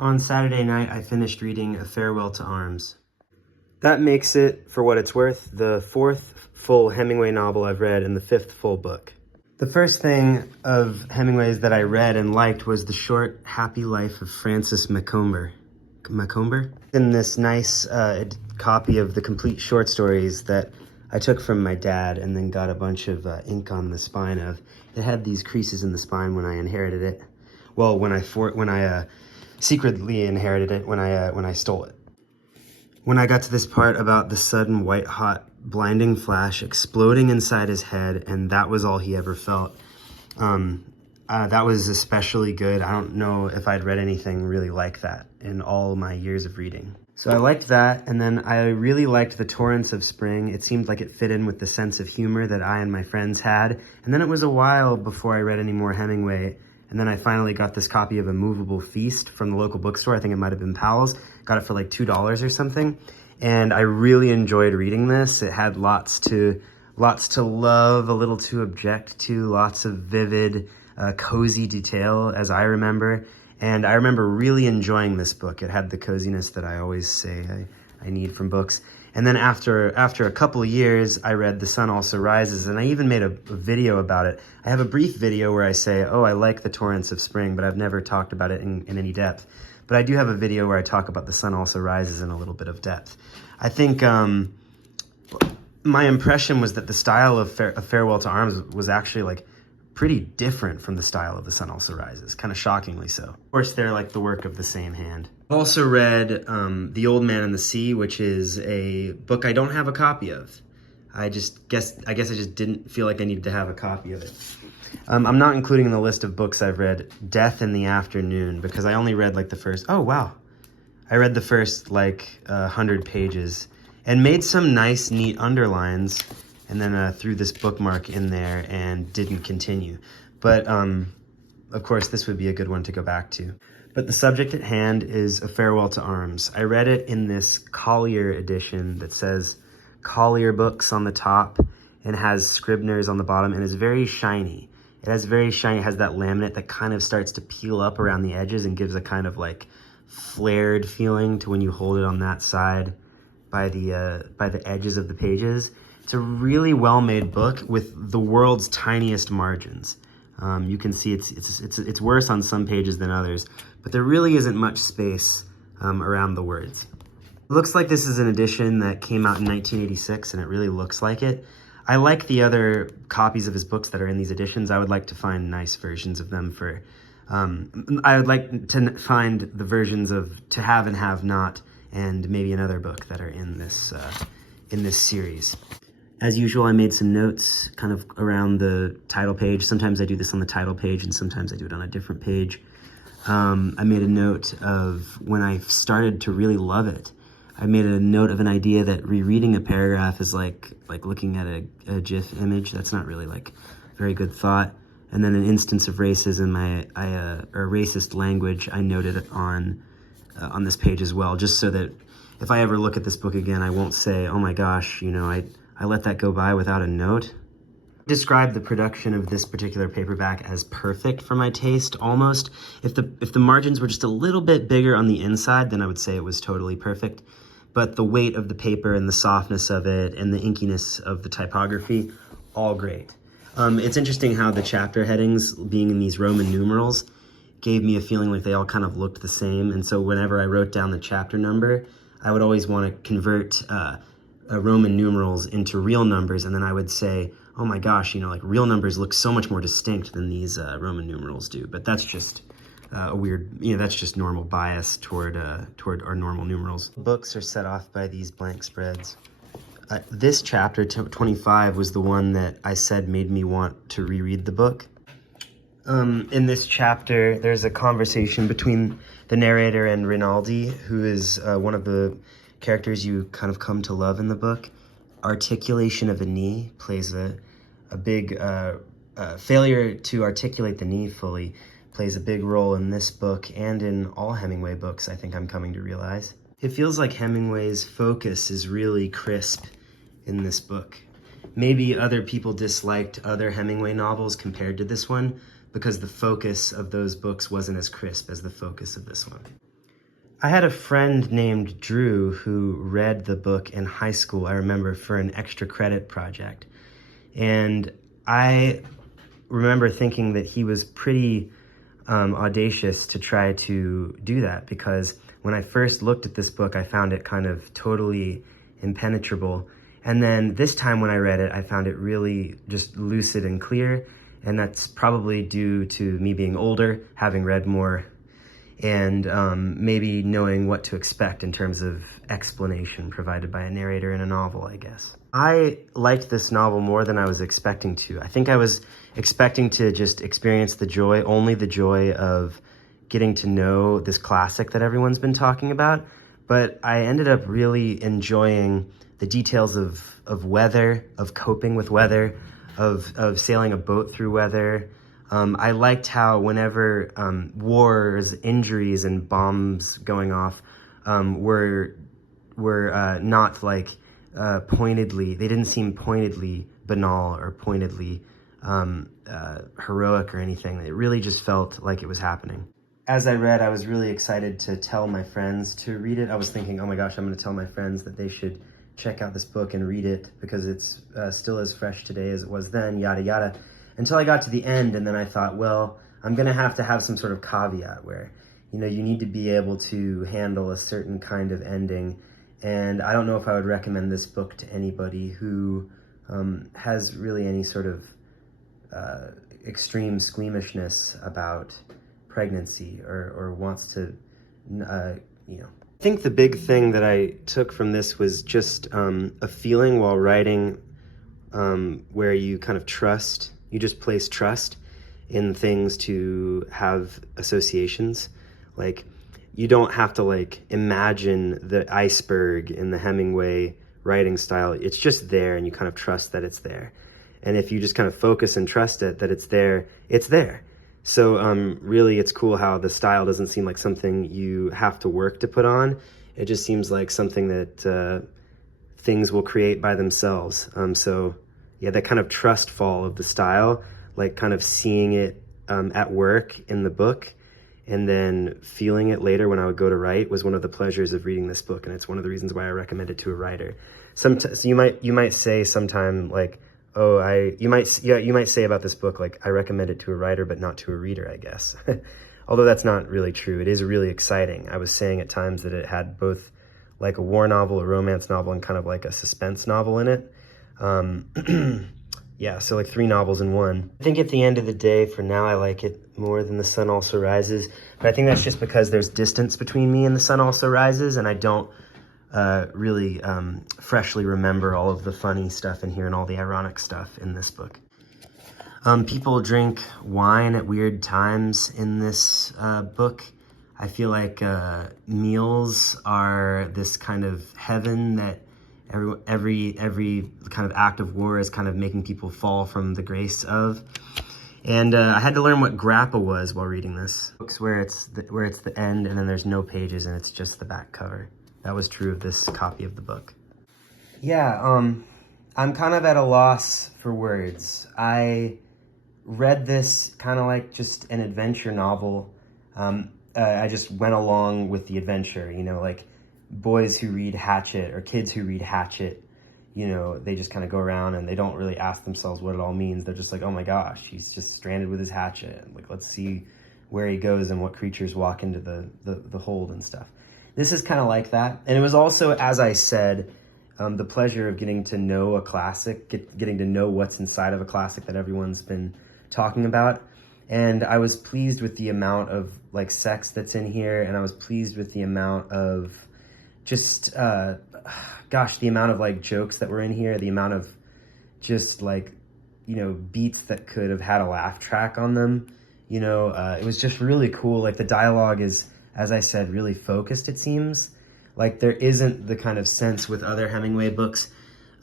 On Saturday night, I finished reading A Farewell to Arms. That makes it, for what it's worth, the fourth full Hemingway novel I've read and the fifth full book. The first thing of Hemingway's that I read and liked was The Short, Happy Life of Francis Macomber. In this nice copy of the complete short stories that I took from my dad and then got a bunch of ink on the spine of. It had these creases in the spine when I inherited it. Well, when I secretly inherited it when I stole it. When I got to this part about the sudden white-hot blinding flash exploding inside his head, and that was all he ever felt, that was especially good. I don't know if I'd read anything really like that in all my years of reading. So I liked that, and then I really liked The Torrents of Spring. It seemed like it fit in with the sense of humor that I and my friends had. And then it was a while before I read any more Hemingway, and then I finally got this copy of A Movable Feast from the local bookstore. I think it might have been Powell's. Got it for like $2 or something. And I really enjoyed reading this. It had lots to love, a little to object to, lots of vivid, cozy detail, as I remember. And I remember really enjoying this book. It had the coziness that I always say I need from books. And then after a couple of years, I read The Sun Also Rises, and I even made a video about it. I have a brief video where I say, oh, I like The Torrents of Spring, but I've never talked about it in any depth. But I do have a video where I talk about The Sun Also Rises in a little bit of depth. I think my impression was that the style of A Farewell to Arms was actually like pretty different from the style of The Sun Also Rises, kind of shockingly so. Of course, they're like the work of the same hand. I've also read The Old Man and the Sea, which is a book I don't have a copy of. I guess I just didn't feel like I needed to have a copy of it. I'm not including in the list of books I've read Death in the Afternoon, because I only read like the first, oh wow. I read the first like 100 pages and made some nice, neat underlines, and then threw this bookmark in there and didn't continue. But of course, this would be a good one to go back to. But the subject at hand is A Farewell to Arms. I read it in this Collier edition that says Collier Books on the top and has Scribner's on the bottom, and is very shiny. It has that laminate that kind of starts to peel up around the edges and gives a kind of like flared feeling to when you hold it on that side by the edges of the pages. It's a really well-made book with the world's tiniest margins. You can see it's worse on some pages than others, but there really isn't much space around the words. It looks like this is an edition that came out in 1986, and it really looks like it. I like the other copies of his books that are in these editions. I would like to find nice versions of them for, I would like to find the versions of To Have and Have Not, and maybe another book that are in this series. As usual, I made some notes kind of around the title page. Sometimes I do this on the title page, and sometimes I do it on a different page. I made a note of when I started to really love it. I made a note of an idea that rereading a paragraph is like looking at a GIF image. That's not really like very good thought. And then an instance of racism, or racist language, I noted on this page as well, just so that if I ever look at this book again, I won't say, oh my gosh, you know, I let that go by without a note. Describe the production of this particular paperback as perfect for my taste, almost. If the margins were just a little bit bigger on the inside, then I would say it was totally perfect. But the weight of the paper and the softness of it and the inkiness of the typography, all great. It's interesting how the chapter headings, being in these Roman numerals, gave me a feeling like they all kind of looked the same. And so whenever I wrote down the chapter number, I would always want to convert Roman numerals into real numbers, and then I would say, oh my gosh, you know, like real numbers look so much more distinct than these Roman numerals do. But that's just a weird, that's just normal bias toward our normal numerals. Books are set off by these blank spreads. This chapter, 25, was the one that I said made me want to reread the book. In this chapter, there's a conversation between the narrator and Rinaldi, who is one of the characters you kind of come to love in the book. Articulation of a knee plays a big, failure to articulate the knee fully plays a big role in this book and in all Hemingway books, I think I'm coming to realize. It feels like Hemingway's focus is really crisp in this book. Maybe other people disliked other Hemingway novels compared to this one because the focus of those books wasn't as crisp as the focus of this one. I had a friend named Drew who read the book in high school, I remember, for an extra credit project. And I remember thinking that he was pretty audacious to try to do that, because when I first looked at this book, I found it kind of totally impenetrable. And then this time when I read it, I found it really just lucid and clear. And that's probably due to me being older, having read more, and maybe knowing what to expect in terms of explanation provided by a narrator in a novel, I guess. I liked this novel more than I was expecting to. I think I was expecting to just experience only the joy of getting to know this classic that everyone's been talking about, but I ended up really enjoying the details of weather, of coping with weather, of sailing a boat through weather. I liked how whenever wars, injuries, and bombs going off were not like pointedly, they didn't seem pointedly banal or pointedly heroic or anything. It really just felt like it was happening. As I read, I was really excited to tell my friends to read it. I was thinking, oh my gosh, I'm going to tell my friends that they should check out this book and read it because it's still as fresh today as it was then, yada yada. Until I got to the end, and then I thought, well, I'm going to have some sort of caveat where, you know, you need to be able to handle a certain kind of ending. And I don't know if I would recommend this book to anybody who has really any sort of extreme squeamishness about pregnancy or wants to, you know. I think the big thing that I took from this was just a feeling while writing where you kind of trust. You just place trust in things to have associations. Like, you don't have to like imagine the iceberg in the Hemingway writing style. It's just there, and you kind of trust that it's there. And if you just kind of focus and trust it, that it's there, it's there. So really, it's cool how the style doesn't seem like something you have to work to put on. It just seems like something that things will create by themselves. So yeah, that kind of trust fall of the style, like kind of seeing it at work in the book and then feeling it later when I would go to write, was one of the pleasures of reading this book. And it's one of the reasons why I recommend it to a writer. So you might say sometime like, you might say about this book, like, I recommend it to a writer, but not to a reader, I guess. Although that's not really true. It is really exciting. I was saying at times that it had both like a war novel, a romance novel, and kind of like a suspense novel in it. Yeah, so like 3 novels in one. I think at the end of the day, for now, I like it more than The Sun Also Rises. But I think that's just because there's distance between me and The Sun Also Rises, and I don't really freshly remember all of the funny stuff in here and all the ironic stuff in this book. People drink wine at weird times in this book. I feel like meals are this kind of heaven that every kind of act of war is kind of making people fall from the grace of. And I had to learn what grappa was while reading this. Books where it's the end and then there's no pages and it's just the back cover. That was true of this copy of the book. Yeah, I'm kind of at a loss for words. I read this kind of like just an adventure novel. I just went along with the adventure, you know, like boys who read Hatchet or kids who read Hatchet, you know, they just kind of go around and they don't really ask themselves what it all means. They're just like, oh my gosh, he's just stranded with his hatchet. Like, let's see where he goes and what creatures walk into the hold and stuff. This is kind of like that. And it was also, as I said, the pleasure of getting to know a classic, getting to know what's inside of a classic that everyone's been talking about. And I was pleased with the amount of like sex that's in here, and I was pleased with the amount of just, the amount of like jokes that were in here, the amount of just like, you know, beats that could have had a laugh track on them. You know, it was just really cool. Like, the dialogue is, as I said, really focused, it seems. Like, there isn't the kind of sense with other Hemingway books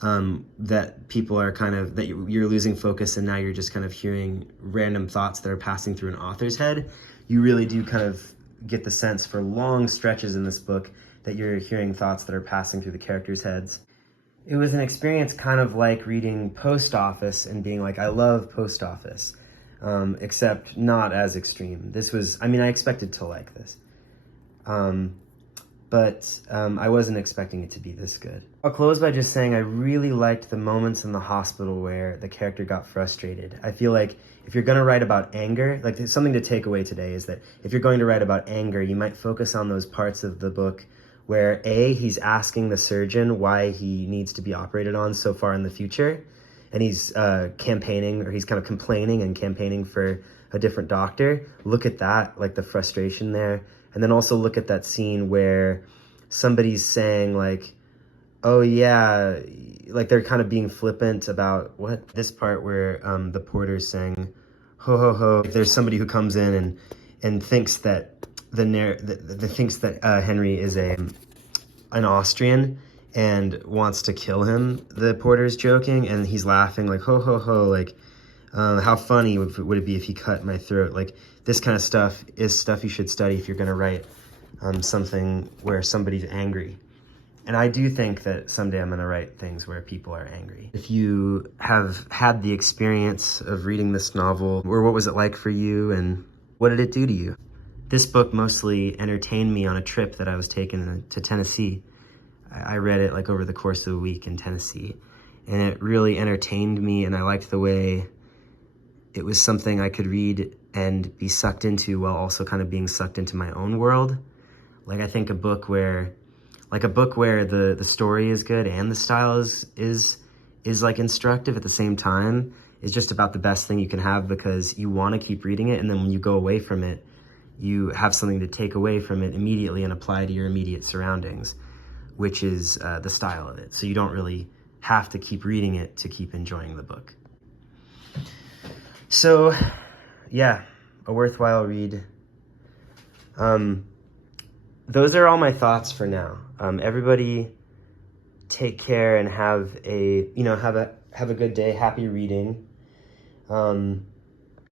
that people are kind of, that you're losing focus and now you're just kind of hearing random thoughts that are passing through an author's head. You really do kind of get the sense for long stretches in this book that you're hearing thoughts that are passing through the characters' heads. It was an experience kind of like reading Post Office and being like, I love Post Office, except not as extreme. This was, I mean, I expected to like this. but I wasn't expecting it to be this good. I'll close by just saying I really liked the moments in the hospital where the character got frustrated. I feel like if you're gonna write about anger, like something to take away today is that if you're going to write about anger, you might focus on those parts of the book where he's asking the surgeon why he needs to be operated on so far in the future, and he's campaigning, or he's kind of complaining and campaigning for a different doctor. Look at that, like the frustration there. And then also look at that scene where somebody's saying like, oh yeah, like they're kind of being flippant about what? This part where the porter's saying, ho ho ho. There's somebody who comes in and thinks that thinks that Henry is an Austrian and wants to kill him. The porter's joking and he's laughing like, ho ho ho, like how funny would it be if he cut my throat? Like this kind of stuff is stuff you should study if you're gonna write something where somebody's angry. And I do think that someday I'm gonna write things where people are angry. If you have had the experience of reading this novel, or what was it like for you and what did it do to you? This book mostly entertained me on a trip that I was taking to Tennessee. I read it like over the course of a week in Tennessee, and it really entertained me, and I liked the way it was something I could read and be sucked into while also kind of being sucked into my own world. Like I think a book where the story is good and the style is like instructive at the same time is just about the best thing you can have, because you want to keep reading it, and then when you go away from it, you have something to take away from it immediately and apply to your immediate surroundings, which is the style of it. So you don't really have to keep reading it to keep enjoying the book. So, yeah, a worthwhile read. Those are all my thoughts for now. Everybody take care and have a good day. Happy reading.